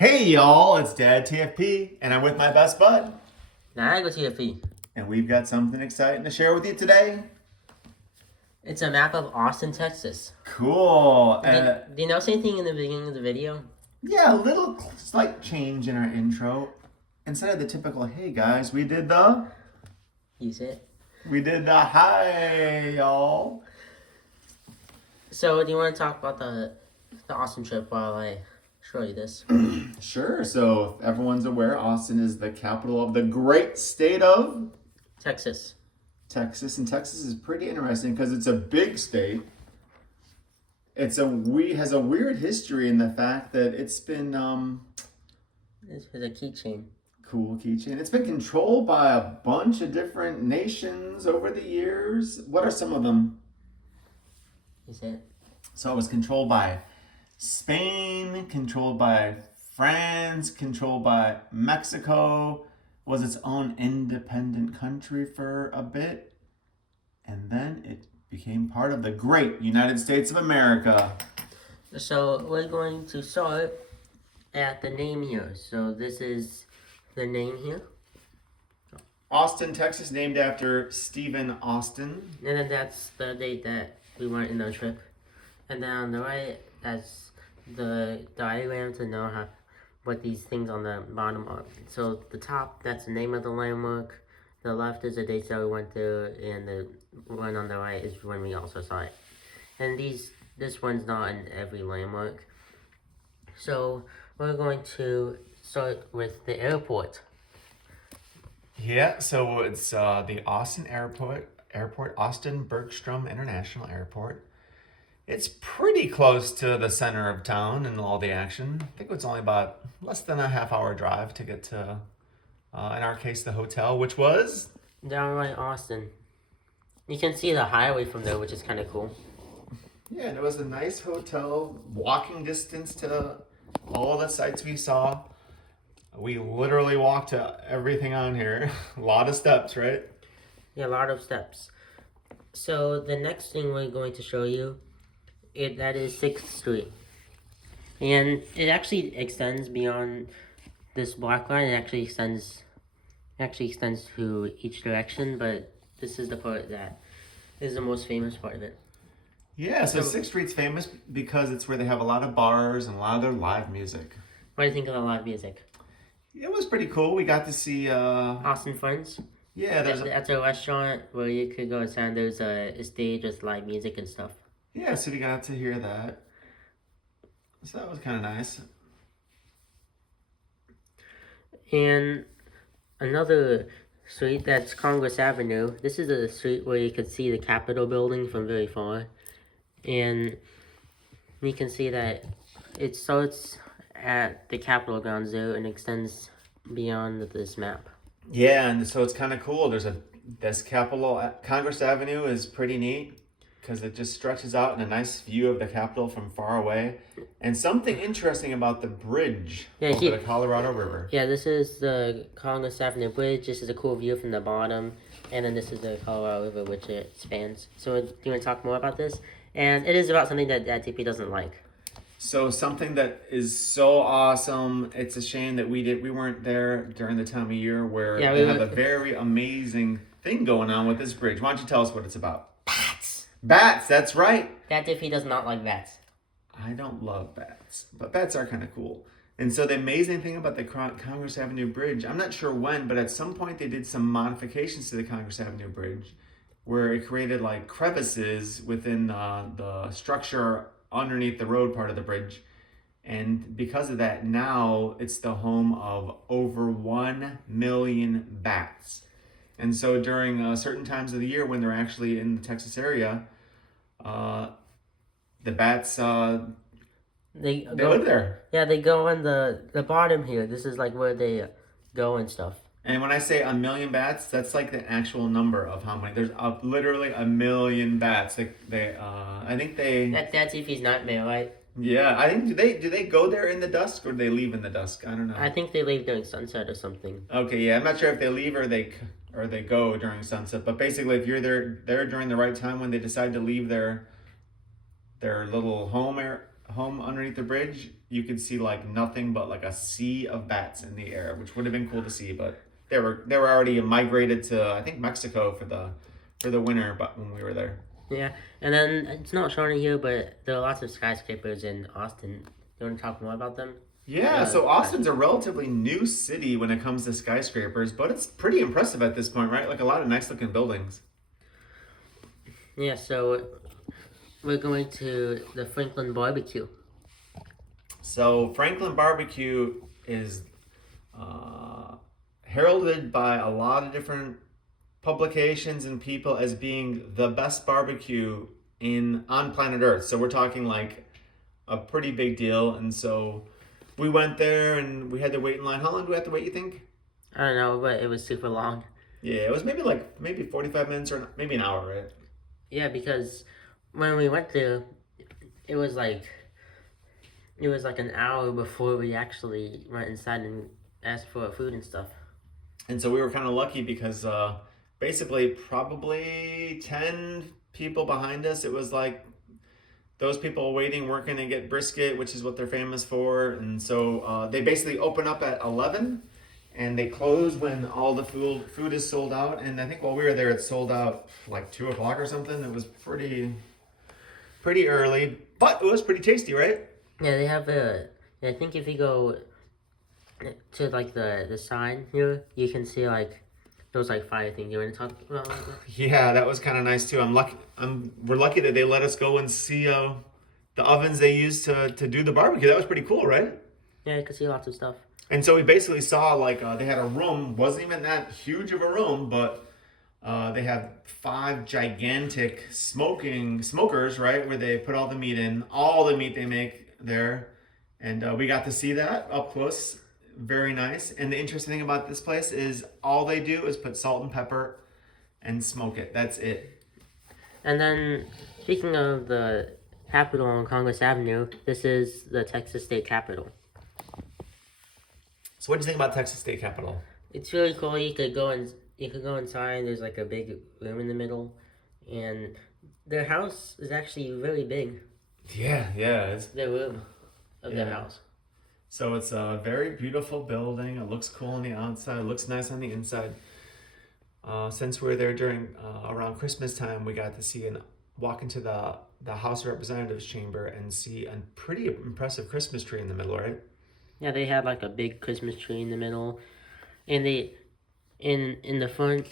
Hey y'all, it's Dad TFP, and I'm with my best bud, Niagara TFP. and we've got something exciting to share with you today. It's a map of Austin, Texas. Cool. Do you notice anything in the beginning of the video? Yeah, a little slight change in our intro. Instead of the typical "Hey guys," Use it. we did the "Hi y'all." So, do you want to talk about the Austin trip while I show you this? Sure. So, if everyone's aware, Austin is the capital of the great state of Texas. Texas, and Texas is pretty interesting because it's a big state. Has a weird history in the fact that it's been This is a keychain. cool keychain. It's been controlled by a bunch of different nations over the years. What are some of them? Use it. So it was controlled by Spain, controlled by France, controlled by Mexico, was its own independent country for a bit, and then it became part of the great United States of America. So, we're going to start at the name here. So, this is the name here. Austin, Texas, named after Stephen Austin. And then that's the date that we went in our trip. And then on the right, that's the diagram to know what these things on the bottom are. So the top, that's the name of the landmark. The left is the dates that we went through, and the one on the right is when we also saw it. And this one's not in every landmark. So we're going to start with the airport. Yeah, so it's the Airport, Austin-Bergstrom International Airport. It's pretty close to the center of town and all the action. I think it's only about less than a half-hour drive to get to, in our case, the hotel, which was... Downright Austin. You can see the highway from there, which is kind of cool. Yeah, and it was a nice hotel, walking distance to all the sites we saw. We literally walked to everything on here. A lot of steps, right? Yeah, a lot of steps. So the next thing we're going to show you, that is 6th Street. And it actually extends beyond this block line. It actually extends to each direction, but this is the part that is the most famous part of it. Yeah, so 6th Street's famous because it's where they have a lot of bars and a lot of their live music. What do you think of the live music? It was pretty cool. We got to see... Austin Friends? Yeah, that's a restaurant where you could go inside. There's a stage with live music and stuff. Yeah, so we got to hear that. So that was kind of nice. And another street, that's Congress Avenue. This is a street where you could see the Capitol building from very far. And you can see that it starts at the Capitol grounds there and extends beyond this map. Yeah, and so it's kind of cool. This Congress Avenue is pretty neat because it just stretches out in a nice view of the Capitol from far away. And something interesting about the bridge over the Colorado River. Yeah, this is the Congress Avenue Bridge. This is a cool view from the bottom. And then this is the Colorado River, which it spans. So do you want to talk more about this? And it is about something that TP doesn't like. So something that is so awesome. It's a shame that we weren't there during the time of year where they have a very amazing thing going on with this bridge. Why don't you tell us what it's about? Bats, that's right. Dad TP does not like bats. I don't love bats, but bats are kind of cool. And so the amazing thing about the Congress Avenue Bridge, I'm not sure when, but at some point they did some modifications to the Congress Avenue Bridge where it created like crevices within the structure underneath the road part of the bridge. And because of that, now it's the home of over 1 million bats. And so during certain times of the year when they're actually in the Texas area, the bats, they live there. Yeah, they go on the bottom here. This is like where they go and stuff. And when I say 1 million bats, that's like the actual number of how many. There's literally 1 million bats. I think they... That's TP's nightmare, right? Yeah, I think do they go there in the dusk or do they leave in the dusk? I don't know. I think they leave during sunset or something. Okay, yeah, I'm not sure if they leave or they go during sunset. But basically, if you're there during the right time when they decide to leave their little home home underneath the bridge, you could see like nothing but like a sea of bats in the air, which would have been cool to see. But they were already migrated to I think Mexico for the winter. But when we were there, Yeah, and then it's not shown here, but there are lots of skyscrapers in Austin. You want to talk more about them? yeah. So Austin's a relatively new city when it comes to skyscrapers, but it's pretty impressive at this point, right? Like a lot of nice looking buildings. Yeah, so we're going to the Franklin Barbecue. So Franklin Barbecue is heralded by a lot of different publications and people as being the best barbecue on planet Earth. So we're talking like a pretty big deal. And so we went there and we had to wait in line. How long do we have to wait, you think? I don't know, but it was super long. Yeah, it was maybe 45 minutes or maybe an hour, right? Yeah, because when we went there, it was like an hour before we actually went inside and asked for food and stuff. And so we were kind of lucky because basically probably 10 people behind us, it was like those people waiting, working to get brisket, which is what they're famous for. And so they basically open up at 11 and they close when all the food is sold out. And I think while we were there, it sold out like 2 o'clock or something. It was pretty early, but it was pretty tasty, right? Yeah, they have I think if you go to like the sign here, you can see like those like fire things. You want to talk about that? Yeah, that was kind of nice too. We're lucky that they let us go and see the ovens they use to do the barbecue. That was pretty cool, right? Yeah, you can see lots of stuff. And so we basically saw like they had a room, wasn't even that huge of a room, but they have 5 gigantic smokers, right, where they put all the meat in, all the meat they make there, and we got to see that up close. Very nice. And the interesting thing about this place is all they do is put salt and pepper and smoke it. That's it. And then, speaking of the Capitol on Congress Avenue, this is the Texas State Capitol. So what do you think about Texas State Capitol? It's really cool. You could go inside. There's like a big room in the middle, and their house is actually really big. Yeah. It's The room of their house. So it's a very beautiful building. It looks cool on the outside. It looks nice on the inside. Since we were there during around Christmas time, we got to see and walk into the House of Representatives chamber and see a pretty impressive Christmas tree in the middle, right? Yeah, they had like a big Christmas tree in the middle, and in the front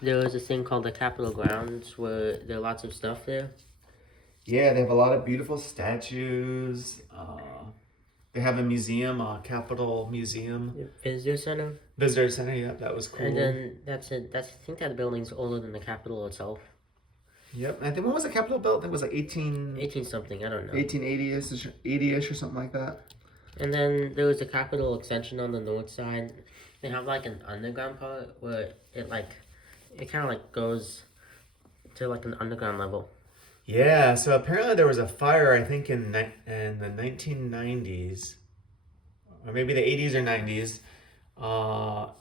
there was this thing called the Capitol grounds where there are lots of stuff there. Yeah, they have a lot of beautiful statues. They have a museum, Capitol Museum. Visitor Center. Visitor Center, yeah, that was cool. And then that's it. I think that building's older than the Capitol itself. Yep, I think when was the Capitol built? I think it was like 18 something, I don't know. 1880-ish or something like that. And then there was the Capitol extension on the north side. They have like an underground part where it kind of like goes to like an underground level. Yeah, so apparently there was a fire, I think in the 1990s, or maybe the 80s or 90s.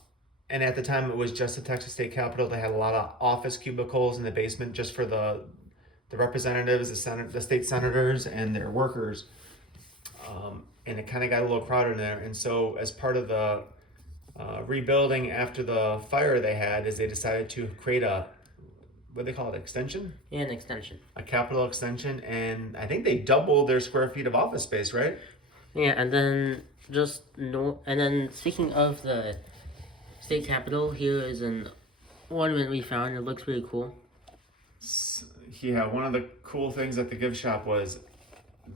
And at the time it was just the Texas State Capitol. They had a lot of office cubicles in the basement just for the representatives, the state senators, and their workers. And it kind of got a little crowded in there. And so as part of the rebuilding after the fire they had, is they decided to create what do they call it, extension? Yeah, an extension. A Capitol extension, and I think they doubled their square feet of office space, right? Yeah, and then speaking of the state capitol, here is an ornament we found. It looks really cool. Yeah, one of the cool things at the gift shop was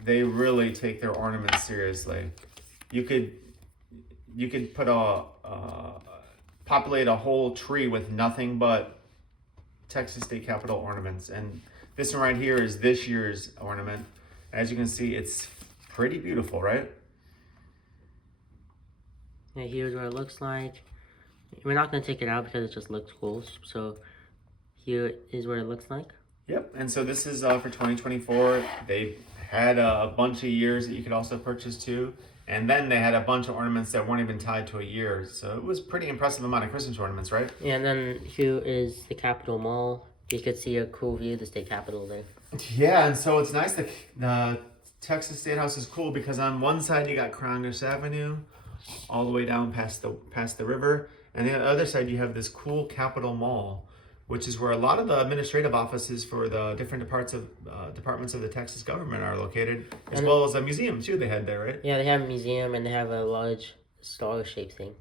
they really take their ornaments seriously. You could populate a whole tree with nothing but Texas State Capitol ornaments, and this one right here is this year's ornament. As you can see, it's pretty beautiful, right? Yeah, here's what it looks like. We're not going to take it out because it just looks cool. So here is what it looks like. Yep, and so this is for 2024. They had a bunch of years that you could also purchase too. And then they had a bunch of ornaments that weren't even tied to a year. So it was pretty impressive amount of Christmas ornaments, right? Yeah, and then here is the Capitol Mall. You could see a cool view of the state capitol there. Yeah, and so it's nice that the Texas State House is cool because on one side you got Congress Avenue, all the way down past the river, and on the other side you have this cool Capitol Mall, which is where a lot of the administrative offices for the different departments of the Texas government are located, as well as a museum too. They had there, right? Yeah, they have a museum and they have a large star-shaped thing.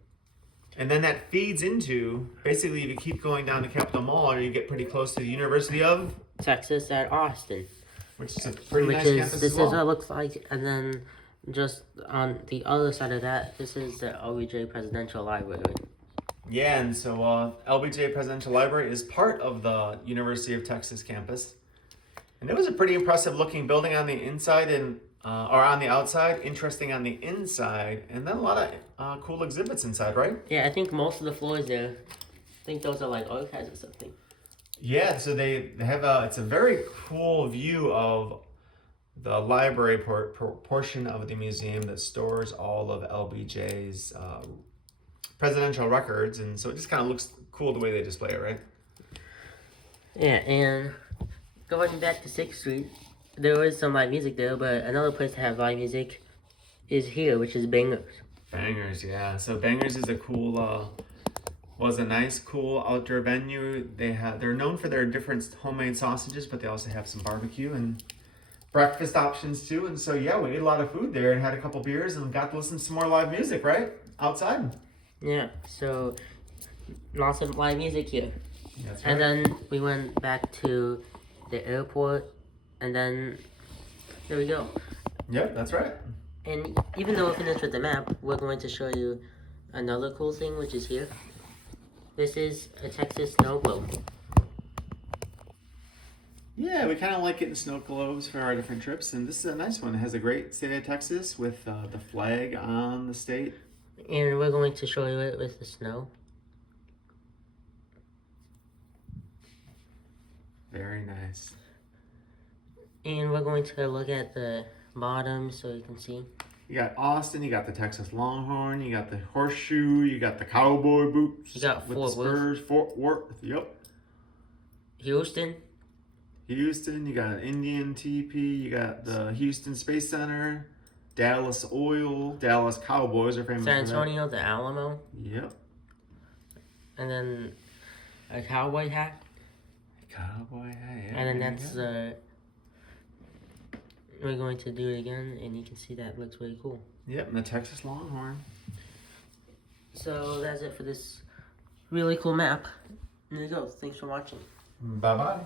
And then that feeds into, basically, if you keep going down to Capitol Mall, you get pretty close to the University of Texas at Austin. which is a pretty nice campus This as well. is what it looks like, and then just on the other side of that, this is the LBJ Presidential Library. Yeah, and so LBJ Presidential Library is part of the University of Texas campus. And it was a pretty impressive looking building on the inside and or on the outside, interesting on the inside, and then a lot of cool exhibits inside, right? Yeah, I think most of the floors there, I think those are like archives or something. Yeah, so they have it's a very cool view of the library portion of the museum that stores all of LBJ's presidential records, and so it just kind of looks cool the way they display it, right? Yeah, and going back to 6th Street, there was some live music there, but another place to have live music is here, which is Bangers. Bangers, yeah. So Bangers is a cool, was a nice, cool outdoor venue. They're known for their different homemade sausages, but they also have some barbecue and breakfast options too. And so yeah, we ate a lot of food there and had a couple beers and got to listen to some more live music, right? Outside. Yeah, so lots of live music here. That's right. And then we went back to the airport, and then there we go. Yep, that's right. And even though we're finished with the map, we're going to show you another cool thing, which is here. This is a Texas snow globe. Yeah, we kind of like getting snow globes for our different trips, and this is a nice one. It has a great state of Texas with the flag on the state. And we're going to show you it with the snow. Very nice. And we're going to look at the bottom so you can see. You got Austin, you got the Texas Longhorn, you got the horseshoe, you got the cowboy boots. You got with Fort the spurs, Fort Worth, yep. Houston. Houston, you got Indian TP, you got the Houston Space Center, Dallas Oil, Dallas Cowboys are famous San for that. Antonio, the Alamo. Yep. And then a cowboy hat. Cowboy hat, yeah. And then there you that's go. we're going to do it again, and you can see that looks really cool. Yep, and the Texas Longhorn. So that's it for this really cool map. There you go. Thanks for watching. Bye-bye.